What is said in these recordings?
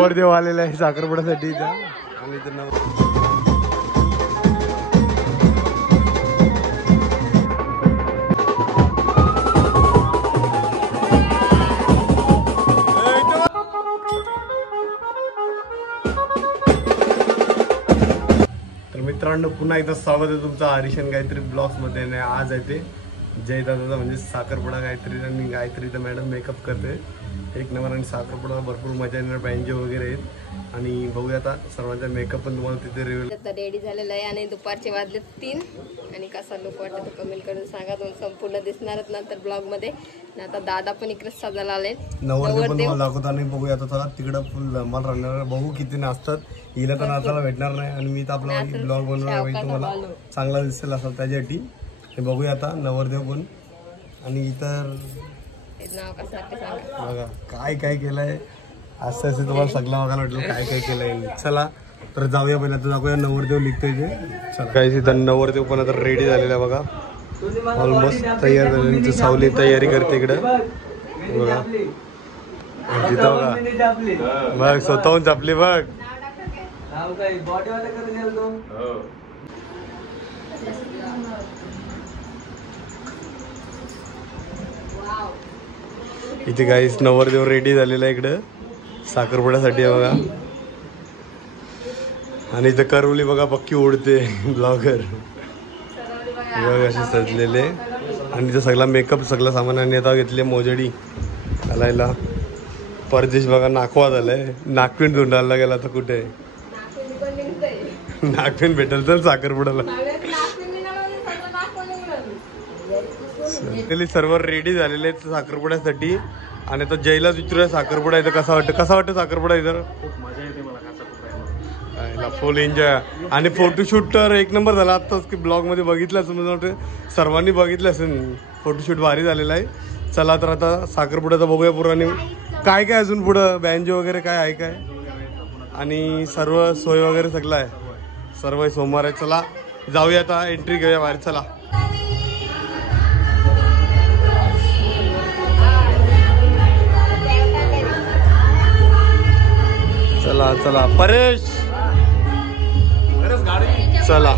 नवरदेव आलेला आहे साखरपुड्यासाठी इथं. आणि इथं मित्रांनो पुन्हा एकदा स्वागत आहे तुमचं हरीशन गायत्री ब्लॉग्स मध्ये. आणि आज आहे ते जय दादाचा म्हणजे साखरपुडा काहीतरी. आणि गायत्री तर मॅडम मेकअप करते एक नंबर. आणि साखरपुडा भरपूर मजा येणार, बँजो वगैरे आहेत. आणि बघूया आता सर्वांचा मेकअप पण तुम्हाला तिथे रिव्हिल. आता रेडी झालेला आहे आणि दुपारचे वाजले 3. आणि कसा लुक वाटतो तो कमेंट करून सांगा. तुम्ही संपूर्ण दिसणारच नंतर ब्लॉग मध्ये. आता दादा पण इकडे सजायला आले, नवरदेव दाखवता. आणि बघूया आता चला तिकडं फुल धमाल राहणार. बघू किती नाचतात. हिला तर नाचायला भेटणार नाही आणि मी तर आपला ब्लॉग बनवणार तुम्हाला चांगला दिसेल असेल त्याच्यासाठी. हे बघूया आता नवरदेव पण. आणि इतर बघा काय काय केलंय. असं असं तुम्हाला सगळं बघायला वाटलं काय काय केलंय. चला तर जाऊया पहिला तर दाखवूया नवरदेव लिखतोय ते. चला काही इथं नवरदेव पण आता रेडी झालेला आहे बघा. ऑलमोस्ट तयार झालेली. सावली तयारी करते इकडं बघा. तिथं बघा बघ स्वतःहून चपली बघ. इथे गाईस नवरदेव रेडी झालेला आहे इकडं साखरपुड्यासाठी आहे बघा. आणि इथं करवली बघा पक्की उडते ब्लॉगर बघ असे सजलेले. आणि इथं सगळा मेकअप सगळं सामान. आणि आता घेतले मोजडी घालायला. परदेश बघा नाकवा झालाय. नागपिन धुंडायला गेला तर कुठे नागपिन भेटेल तर साखरपुड्याला. सर्व रेडी झालेले आहेत साखरपुड्यासाठी. आणि आता जयलाच विचारूया साखरपुडा इथं कसा वाटतं. कसा वाटतं साखरपुडा इथं. मजा येते मला फुल एन्जॉय. आणि फोटोशूट तर एक नंबर झाला. आत्ताच की ब्लॉग मध्ये बघितलं असं मला वाटतं सर्वांनी बघितलं असेल. फोटोशूट भारी झालेला आहे. चला तर आता साखरपुड्याचा बघूया पुढं. आणि काय काय अजून पुढं बँजो वगैरे काय आहे काय. आणि सर्व सोय वगैरे सगळं आहे. सर्व सोमवार आहे. चला जाऊया आता एंट्री घेऊया बाहेर. चला चला चला परेश चला.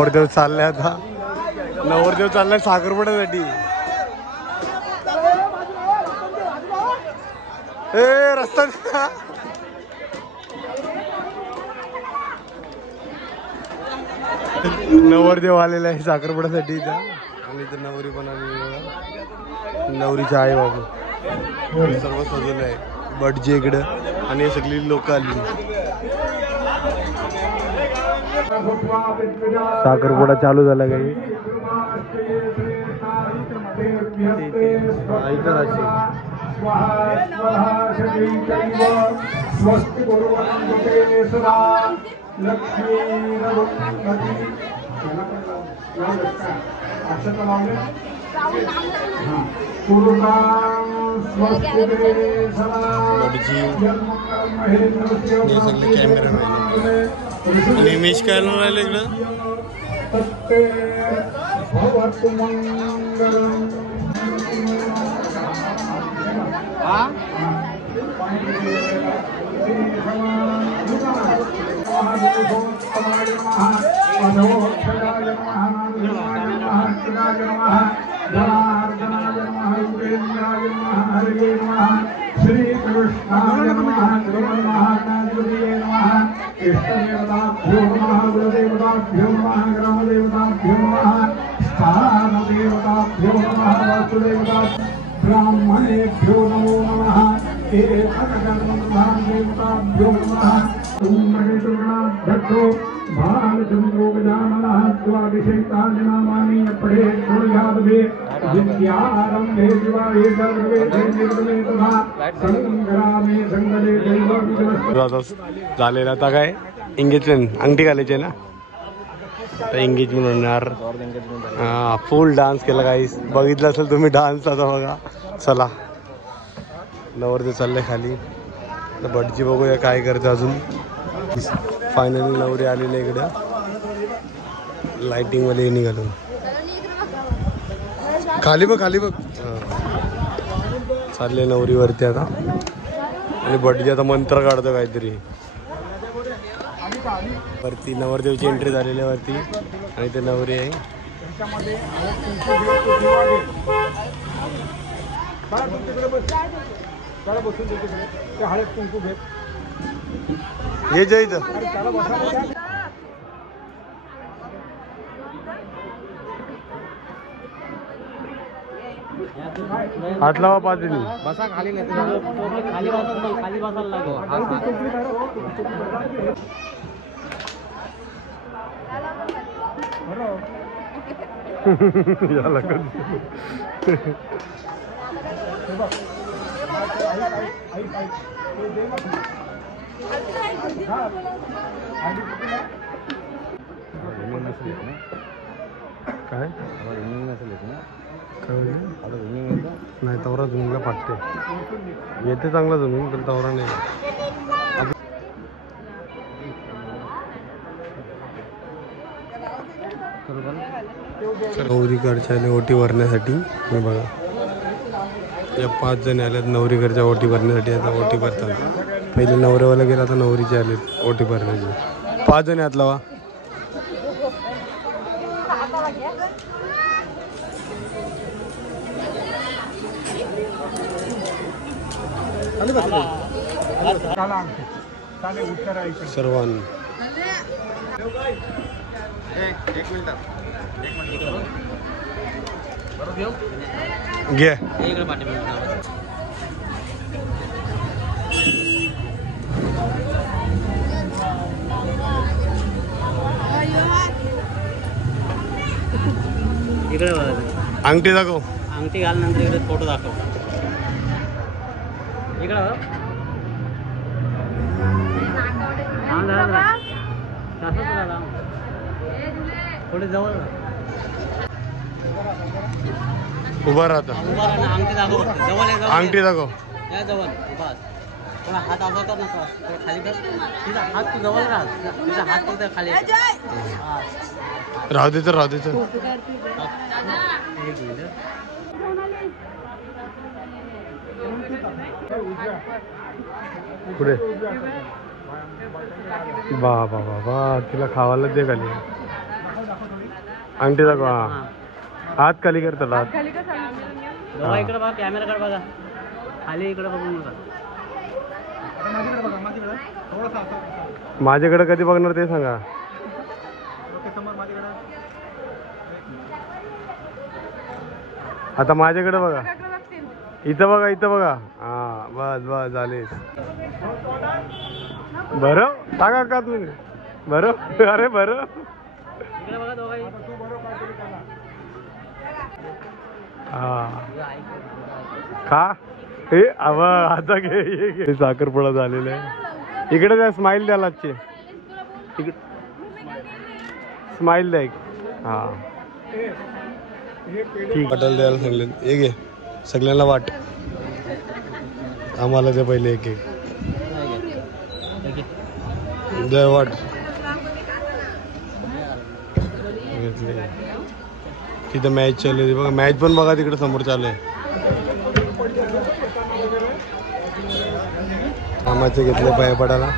नवरदेव चाललाय आता. नवरदेव चाललाय साखरपुड्यासाठी. ए रस्ता नवरदेव आलेला आहे साखरपुड्यासाठी इथं. आणि इथं नवरी पण आलेली. नवरीच्या आई बाबू सर्व सजवलं आहे. भटजी इकडं आणि हे सगळी लोक आली. साखरपुडा चालू झाला काही. सगळे कॅमेरामॅन निमेश काय राहिले इकडं. श्री कृष्णाय नमः. इष्टदेवताभ्यो नमः. गुरुदेवताभ्यो नमः. ग्रामदेवताभ्यो नमः. स्थानदेवताभ्यो नमः. वासुदेवता ब्राह्मणेभ्यो नमो नमः. देवताभ्यो नमः. धूम्रकेतुर्णाभ्यो भालचन्द्रो गजाननः स्वाभिषेकाय नामानि पठे शृणुयादवे विद्यारम्भे दिवाळे सर्ववेदे निर्गमे तथा संग्रामे संगले दैवविजयस्तु. झालेला आता काय एंगेजमेंट अंगठी घालायची आहे ना. एंगेजमेंट होणार. फुल डान्स केला काही बघितलं असेल तुम्ही डान्स आता बघा. चला नवरदेव चाललंय खाली. भटजी बघूया काय करते अजून. फायनली नवरी आलेली इकडं लाइटिंग वाले निघालो. खाली बघ खाली बघ. चालले नवरीवरती आता. आणि भटजी आता मंत्र काढतो काहीतरी वरती. नवरदेवची एंट्री झालेली आहे वरती आणि ते नवरी आहे. हे जय इथं हात लावा पाजली. बसा खाली नाही खाली बसा. खाली बसायला लागो. काय नाही तवरा जुनला फाटते. येते चांगला जुनून पण तवरा नाही. नवरीकडच्या ओटी भरण्यासाठी हे बघा या 5 जण आल्यात नवरीकडच्या ओटी भरण्यासाठी. आता ओटी भरतात. पहिले नवऱ्यावाला गेला आता नवरीचे आलेत ओटी भरण्याची. 5 जण यात लावा. सर्वांनी घे. इकडे अंगठी दाखव. अंगठी घाल नंतर इकडे फोटो दाखव. इकडे थोडे जवळ उभा राहता. अंगठी दाखव. जवळ अंगठी दाखव. या जवळ उभा. थोडा हात असा कर ना. खाली कर. तिचा हात तू जवळ राहा. तिचा हात फक्त खाली राहू दे तर राहू दे तर. पुढे बा बा बा बा तिला खावायला दे खाली. अंगठी दाखव. हा हात खाली कर त्याला. बघा इकडे बघा, कॅमेराकडे बघा, खाली इकडे बघून नका. माझ्याकडे कधी बघणार ते सांगा. आता माझ्याकडे बघा, इथं बघा, इथं बघा. हा बस बस झाले. बरं सांगा का तुम्ही? बरं अरे बरं. इकडे बघा दोघाही. हा खा हे आवा आता घे. साखरपुडा झालेला आहे. इकडे द्या, स्माइल द्या लाजची. इकडे स्माइल द्या एक. हा ठीक. वाटायला द्यायला सांगले. एक घे सगळ्यांना वाट. आम्हाला द्या पहिले एक एक द्या वाट. तिथं मॅच चालू आहे बघा. मॅच पण बघा तिकडे समोर चालू आहे. कामाचे घेतले पाया पडायला.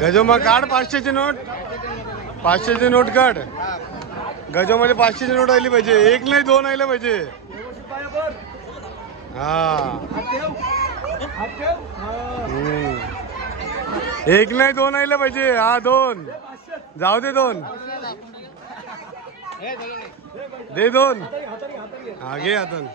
गजो मग काढ 500ची नोट. 500ची नोट काढ. गजो मध्ये 500ची नोट आली पाहिजे. एक नाही दोन आले पाहिजे. हा एक नाही दोन आले पाहिजे. हा दोन जाऊ दे. दोन दे. दोन हा घे हातून.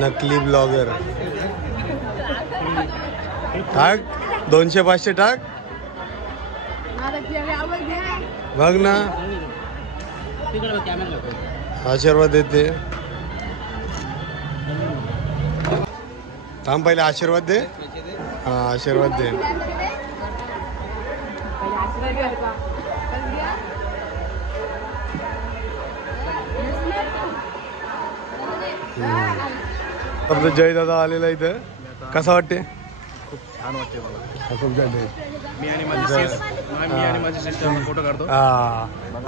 नकली ब्लॉगर टाक. 200-500 टाक. बघ ना आशीर्वाद देते. थांब पहिले आशीर्वाद दे. हा आशीर्वाद दे. जय दादा आलेला इथं. कसा वाटते? खूप छान वाटते मला. खूप छान. मी आणि माझी सिस्टर फोटो काढतो. हा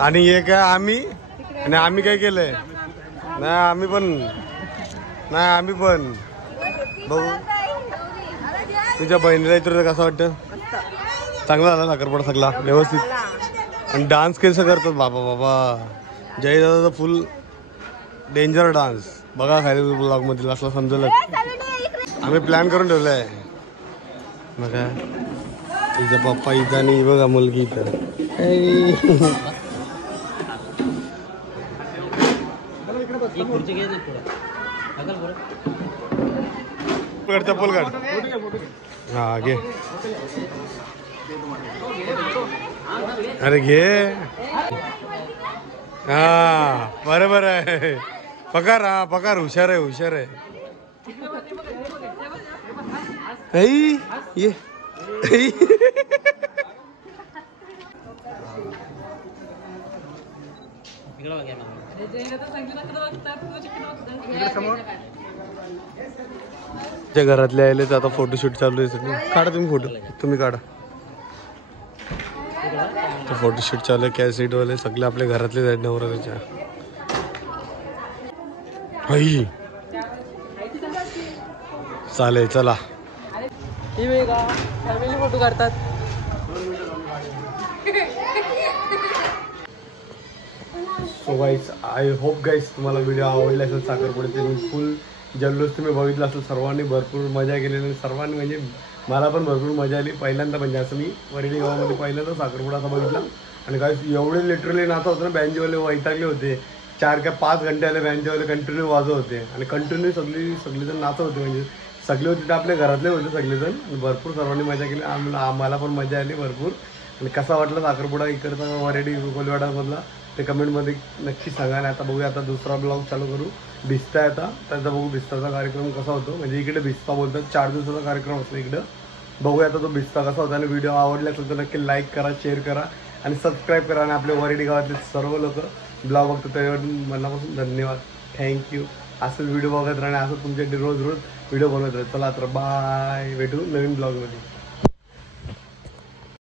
आणि हे काय आम्ही आणि आम्ही काय केलंय. नाही आम्ही पण बघू. तुझ्या बहिणीला इतर कसं वाटतं? चांगला झाला साखरपुडा सगळा व्यवस्थित. आणि डान्स कसं करतात बाबा बाबा. जय दादाचा फुल डेंजर डान्स बघा खाली ब्लॉग मध्ये असला समजलं. आम्ही प्लॅन करून ठेवलाय. बघा तिचा पप्पा इथं आणि बघा मुलगी इथं. चप्पल काढ. हा घे. अरे घे. हा बरोबर आहे. पकार. हा पकार. हुशार आहे हुशार आहे. ये घरातले आले तर आता फोटोशूट चालू आहे. काढा तुम्ही फोटो. तुम्ही काढा. फोटोशूट चालू आहे. कॅसेट वाले सगळे आपल्या घरातले आहेत नवराच्या. चालेल चला. फॅमिली फोटो काढतात. So guys I hope guys तुम्हाला व्हिडिओ आवडला असेल. साखरपुड्याचे फुल जल्लोष तुम्ही बघितला असेल. सर्वांनी भरपूर मजा केलेली. सर्वांनी म्हणजे मला पण भरपूर मजा आली. पहिल्यांदा म्हणजे असं मी वरळी गावामध्ये पहिल्यांदा साखरपुडा असा बघितला. आणि काय एवढे लिटरली नाचत होतं ना. बँजोवाले वैतागले होते 4 का 5 घंटे आले बँडच्यावाले कंटिन्यू वाजवत होते आणि कंटिन्यू सगळीजण नाचत होते. म्हणजे सगळे होते ते आपल्या घरातले होते सगळेजण आणि भरपूर सर्वांनी मजा केली. आम्हाला पण मजा आली भरपूर. आणि कसा वाटला साखरपुडा इकडचा वरेडी कोलीवाडामधला ते कमेंटमध्ये नक्की सांगा. आणि आता बघूया, आता दुसरा ब्लॉग चालू करू भिस्ता. आता त्याचा बघू भिस्ताचा कार्यक्रम कसा होतो. म्हणजे इकडे भिस्ता बोलतात, 4 दिवसाचा कार्यक्रम असतो इकडं. बघूया आता तो भिस्ता कसा होता. आणि व्हिडिओ आवडला असेल तर नक्की लाईक करा, शेअर करा आणि सबस्क्राईब करा. आणि आपल्या वरेडी गावातले सर्व लोक ब्लॉग बघतो त्याच्यावर मनापासून धन्यवाद, थँक्यू. असंच व्हिडिओ बघत राहणे, असं तुमच्याकडे रोज व्हिडिओ बनवत राहत. चला तर बाय, भेटू नवीन ब्लॉगमध्ये.